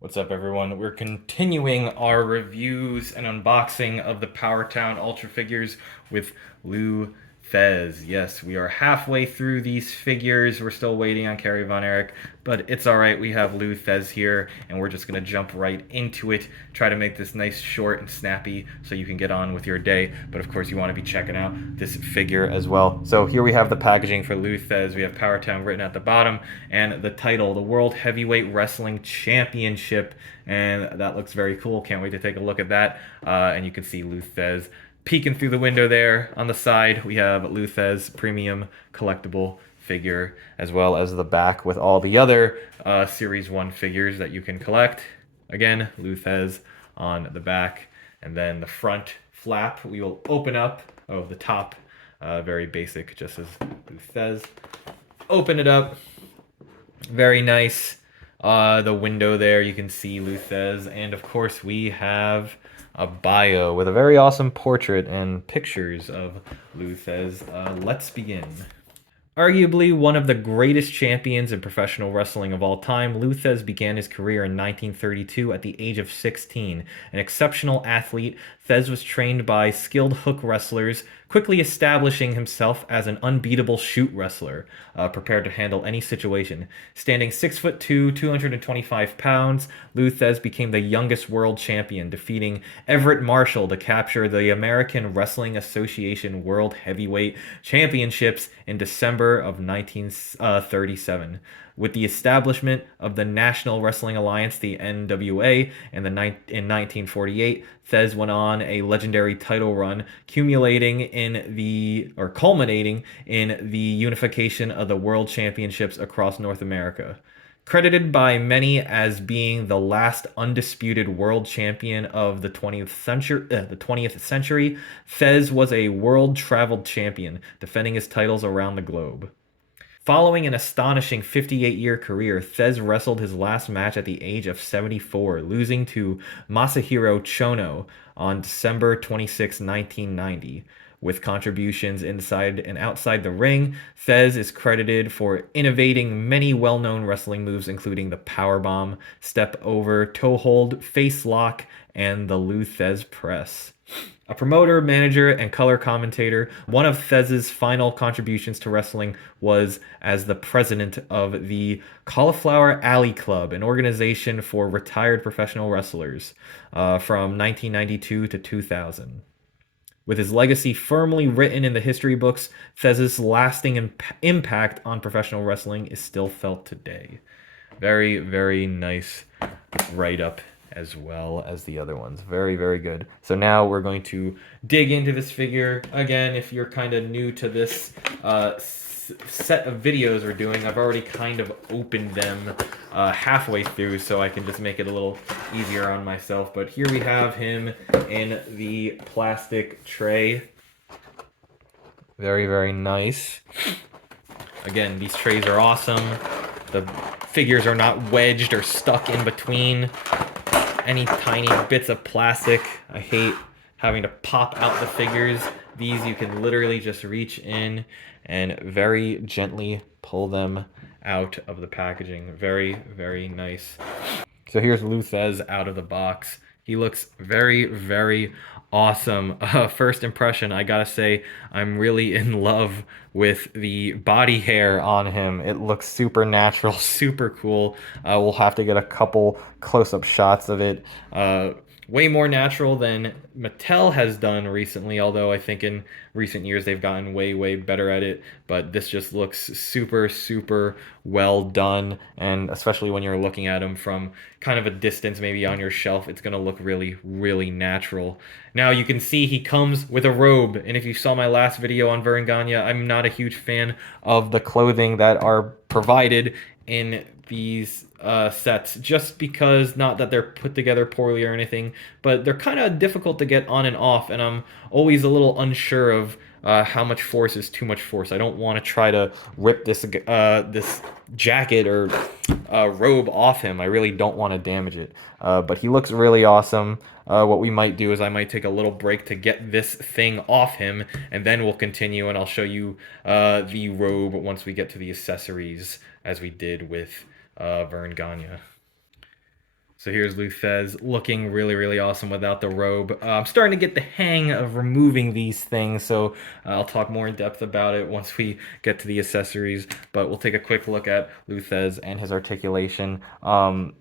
What's up, everyone? We're continuing our reviews and unboxing of the Powertown Ultra figures with Lou Thesz. Yes, we are halfway through these figures. We're still waiting on Kerry Von Erich, but it's all right. We have Lou Thesz here, and we're just going to jump right into it. Try to make this nice, short, and snappy so you can get on with your day. But of course, you want to be checking out this figure as well. So here we have the packaging for Lou Thesz. We have Powertown written at the bottom, and the title, the World Heavyweight Wrestling Championship, and that looks very cool. Can't wait to take a look at that. And you can see Lou Thesz peeking through the window there. On the side, we have Lou Thesz premium collectible figure, as well as the back with all the other Series 1 figures that you can collect. Again, Lou Thesz on the back, and then the front flap we will open up. Oh, the top, very basic, just as Lou Thesz. Open it up. Very nice. The window there, you can see Lou Thesz, and of course we have a bio with a very awesome portrait and pictures of Lou Thesz. Let's begin. Arguably one of the greatest champions in professional wrestling of all time, Lou Thesz began his career in 1932 at the age of 16. An exceptional athlete, Thesz was trained by skilled hook wrestlers, quickly establishing himself as an unbeatable shoot wrestler, prepared to handle any situation. Standing 6'2", 225 pounds, Lou Thesz became the youngest world champion, defeating Everett Marshall to capture the American Wrestling Association World Heavyweight Championships in December of 1937. With the establishment of the National Wrestling Alliance, the NWA, in 1948, Thesz went on a legendary title run, culminating in the unification of the World Championships across North America. Credited by many as being the last undisputed world champion of the 20th century, Thesz was a world-traveled champion, defending his titles around the globe. Following an astonishing 58-year career, Thesz wrestled his last match at the age of 74, losing to Masahiro Chono on December 26, 1990. With contributions inside and outside the ring, Thesz is credited for innovating many well-known wrestling moves, including the powerbomb, step over, toe hold, face lock, and the Lou Thesz press. A promoter, manager, and color commentator, one of Thesz's final contributions to wrestling was as the president of the Cauliflower Alley Club, an organization for retired professional wrestlers, from 1992 to 2000. With his legacy firmly written in the history books, Thesz's lasting impact on professional wrestling is still felt today. Very, very nice write-up as well as the other ones. Very, very good. So now we're going to dig into this figure. Again, if you're kind of new to this set of videos we're doing, I've already kind of opened them halfway through, so I can just make it a little easier on myself. But here we have him in the plastic tray. Very, very nice. Again, these trays are awesome. The figures are not wedged or stuck in between any tiny bits of plastic. I hate having to pop out the figures. These you can literally just reach in and very gently pull them out of the packaging. Very, very nice. So here's Lou Thesz out of the box. He looks very, very awesome. First impression, I gotta say, I'm really in love with the body hair on him. It looks super natural, super cool. We'll have to get a couple close-up shots of it. Way more natural than Mattel has done recently, although I think in recent years they've gotten way, way better at it. But this just looks super, super well done, and especially when you're looking at them from kind of a distance, maybe on your shelf, it's going to look really, really natural. Now you can see he comes with a robe, and if you saw my last video on Verne Gagne, I'm not a huge fan of the clothing that are provided in these sets, just because, not that they're put together poorly or anything, but they're kind of difficult to get on and off, and I'm always a little unsure of how much force is too much force. I don't want to try to rip this jacket or robe off him. I really don't want to damage it. But he looks really awesome. What we might do is I might take a little break to get this thing off him, and then we'll continue, and I'll show you the robe once we get to the accessories, as we did with Verne Gagne. So here's Lou Thesz looking really, really awesome without the robe. I'm starting to get the hang of removing these things, so I'll talk more in depth about it once we get to the accessories. But we'll take a quick look at Lou Thesz and his articulation.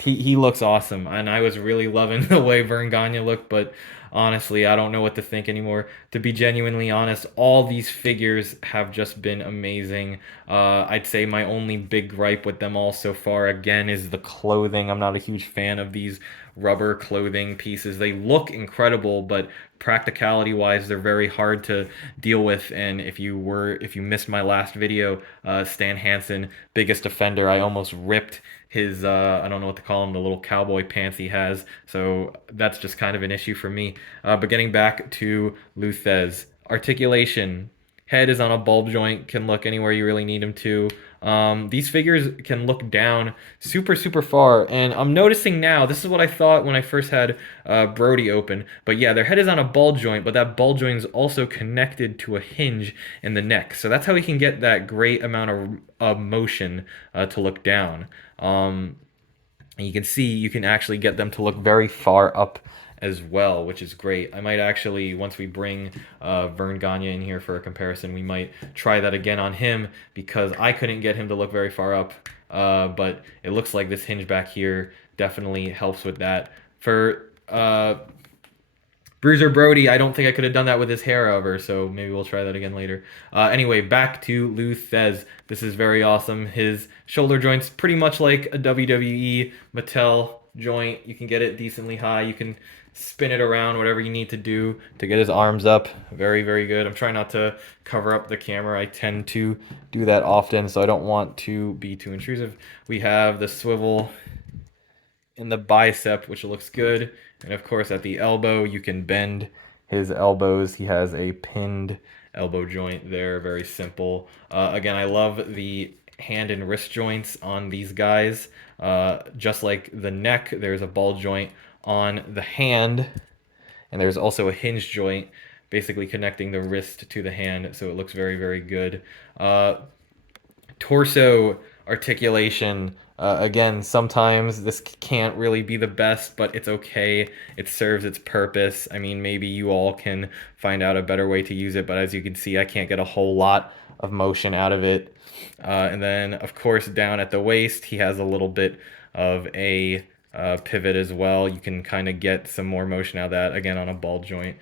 He looks awesome, and I was really loving the way Verne Gagne looked, but honestly, I don't know what to think anymore. To be genuinely honest, all these figures have just been amazing. I'd say my only big gripe with them all so far, again, is the clothing. I'm not a huge fan of these rubber clothing pieces. They look incredible, but practicality wise, they're very hard to deal with. And if you missed my last video, Stan Hansen, biggest offender, I almost ripped his I don't know what to call him, the little cowboy pants he has. So that's just kind of an issue for me. But getting back to Lou Thesz, articulation. Head is on a bulb joint, can look anywhere you really need him to. These figures can look down super, super far. And I'm noticing now, this is what I thought when I first had Brody open. But yeah, their head is on a ball joint, but that ball joint is also connected to a hinge in the neck. So that's how he can get that great amount of motion to look down. And you can see you can actually get them to look very far up as well, which is great. I might actually, once we bring Verne Gagne in here for a comparison, we might try that again on him because I couldn't get him to look very far up. But it looks like this hinge back here definitely helps with that. For Bruiser Brody, I don't think I could have done that with his hair, however, so maybe we'll try that again later. Anyway, back to Lou Thesz. This is very awesome. His shoulder joint's pretty much like a WWE Mattel joint. You can get it decently high. You can spin it around, whatever you need to do to get his arms up. Very, very good. I'm trying not to cover up the camera. I tend to do that often, so I don't want to be too intrusive. We have the swivel in the bicep, which looks good. And of course, at the elbow, you can bend his elbows. He has a pinned elbow joint there, very simple. Again, I love the hand and wrist joints on these guys. Just like the neck, there's a ball joint on the hand, and there's also a hinge joint basically connecting the wrist to the hand, so it looks very, very good. Torso articulation. Again, sometimes this can't really be the best, but it's okay. It serves its purpose. I mean, maybe you all can find out a better way to use it, but as you can see, I can't get a whole lot of motion out of it. And then, of course, down at the waist, he has a little bit of a pivot as well. You can kind of get some more motion out of that, again, on a ball joint.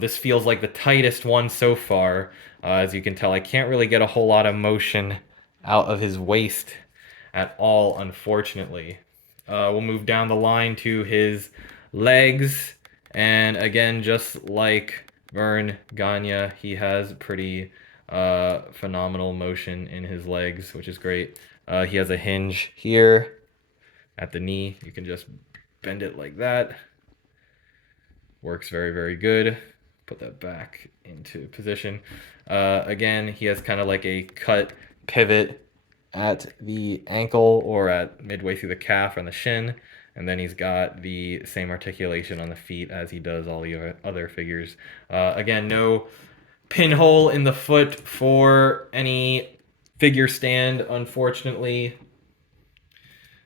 This feels like the tightest one so far. As you can tell, I can't really get a whole lot of motion out of his waist at all, unfortunately. We'll move down the line to his legs. And again, just like Verne Gagne, he has pretty phenomenal motion in his legs, which is great. He has a hinge here at the knee. You can just bend it like that. Works very, very good. Put that back into position. Again, he has kind of like a cut pivot at the ankle or at midway through the calf and the shin. And then he's got the same articulation on the feet as he does all the other figures. Again, no pinhole in the foot for any figure stand, unfortunately.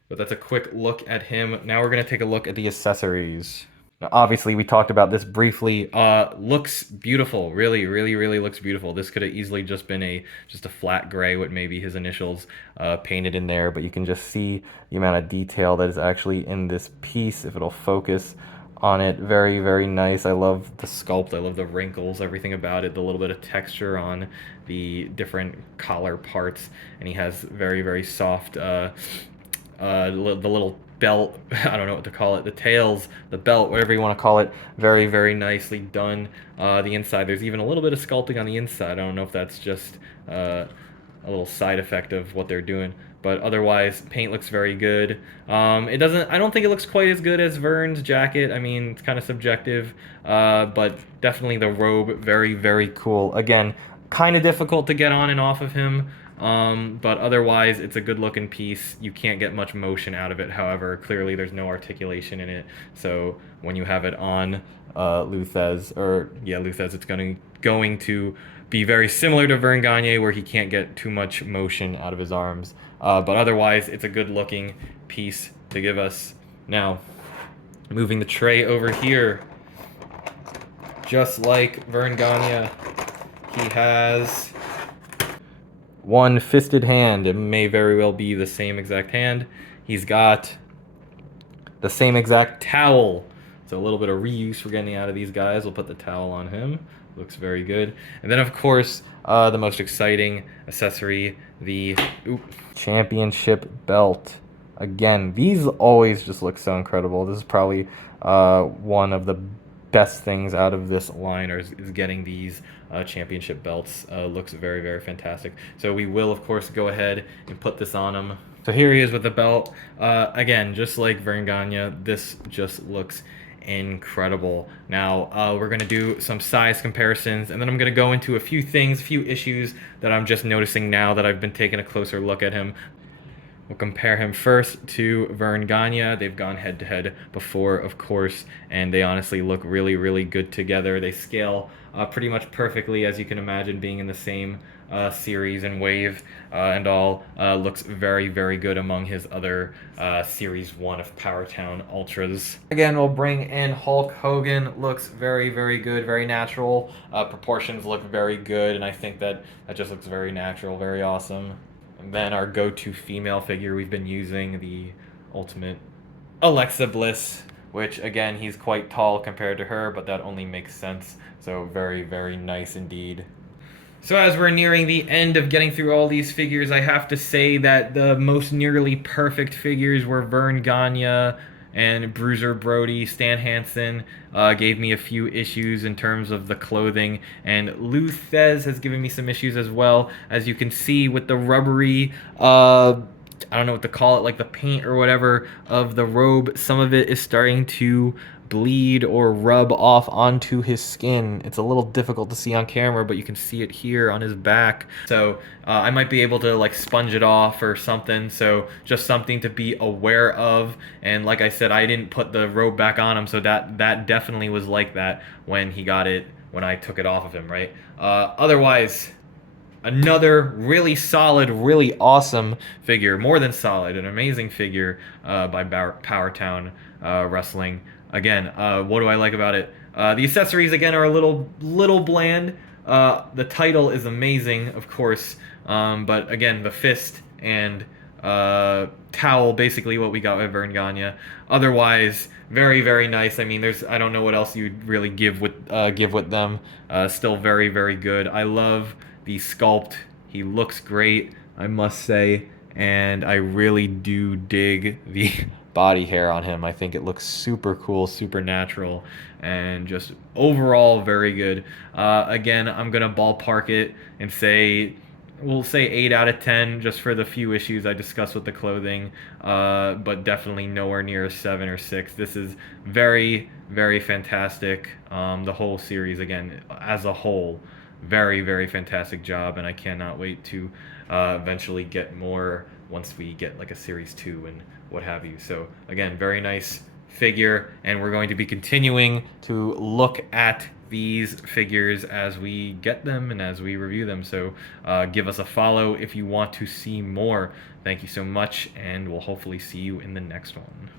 But that's a quick look at him. Now we're going to take a look at the accessories. Now, obviously, we talked about this briefly. Looks beautiful. Really, really, really looks beautiful. This could have easily just been just a flat gray with maybe his initials painted in there, but you can just see the amount of detail that is actually in this piece if it'll focus on it. Very, very nice. I love the sculpt. I love the wrinkles, everything about it, the little bit of texture on the different collar parts, and he has very, very soft the little belt, I don't know what to call it, the tails, the belt, whatever you want to call it, very, very nicely done. The inside, there's even a little bit of sculpting on the inside. I don't know if that's just a little side effect of what they're doing, but otherwise, paint looks very good. I don't think it looks quite as good as Verne's jacket. I mean, it's kind of subjective, but definitely the robe, very, very cool. Again, kind of difficult to get on and off of him. But otherwise, it's a good looking piece. You can't get much motion out of it. However, clearly there's no articulation in it. So when you have it on Lou Thesz, it's going to be very similar to Verne Gagne, where he can't get too much motion out of his arms. But otherwise, it's a good looking piece to give us Now, moving the tray over here, just like Vern Gagne, he has one fisted hand. It may very well be the same exact hand. He's got the same exact towel. So a little bit of reuse we're getting out of these guys. We'll put the towel on him. Looks very good. And then, of course, the most exciting accessory, the championship belt. Again, these always just look so incredible. This is probably one of the best things out of this line is getting these championship belts. Looks very, very fantastic. So we will, of course, go ahead and put this on him. So here he is with the belt. Again, just like Vern Gagne, this just looks incredible. Now, we're going to do some size comparisons, and then I'm going to go into a few things, a few issues that I'm just noticing now that I've been taking a closer look at him. We'll compare him first to Vern Gagne. They've gone head-to-head before, of course, and they honestly look really, really good together. They scale pretty much perfectly, as you can imagine, being in the same series and wave and all. Looks very, very good among his other Series 1 of Powertown Ultras. Again, we'll bring in Hulk Hogan. Looks very, very good, very natural. Proportions look very good, and I think that just looks very natural, very awesome. And then our go-to female figure, we've been using the Ultimate Alexa Bliss, which again, he's quite tall compared to her, but that only makes sense. So very, very nice indeed. So as we're nearing the end of getting through all these figures, I have to say that the most nearly perfect figures were Vern Gagne and Bruiser Brody. Stan Hansen gave me a few issues in terms of the clothing, and Lou Thesz has given me some issues as well. As you can see with the rubbery, I don't know what to call it, like the paint or whatever of the robe, some of it is starting to bleed or rub off onto his skin. It's a little difficult to see on camera, but you can see it here on his back. So I might be able to like sponge it off or something. So just something to be aware of. And like I said, I didn't put the robe back on him, so that definitely was like that when he got it, when I took it off of him, right? Otherwise, another really solid, really awesome figure. More than solid, an amazing figure by Powertown Wrestling. Again, what do I like about it? The accessories, again, are a little bland. The title is amazing, of course. But again, the fist and towel, basically what we got with Vern Gagne. Otherwise, very, very nice. I mean, I don't know what else you'd really give with them. Still very, very good. I love the sculpt. He looks great, I must say, and I really do dig the body hair on him. I think it looks super cool, super natural, and just overall very good. Again, I'm gonna ballpark it and say we'll say 8 out of 10 just for the few issues I discussed with the clothing, but definitely nowhere near a 7 or 6. This is very, very fantastic. The whole series, again, as a whole, very, very fantastic job, and I cannot wait to eventually get more once we get like a series 2 and what have you. So again, very nice figure, and we're going to be continuing to look at these figures as we get them and as we review them. So give us a follow if you want to see more. Thank you so much, and we'll hopefully see you in the next one.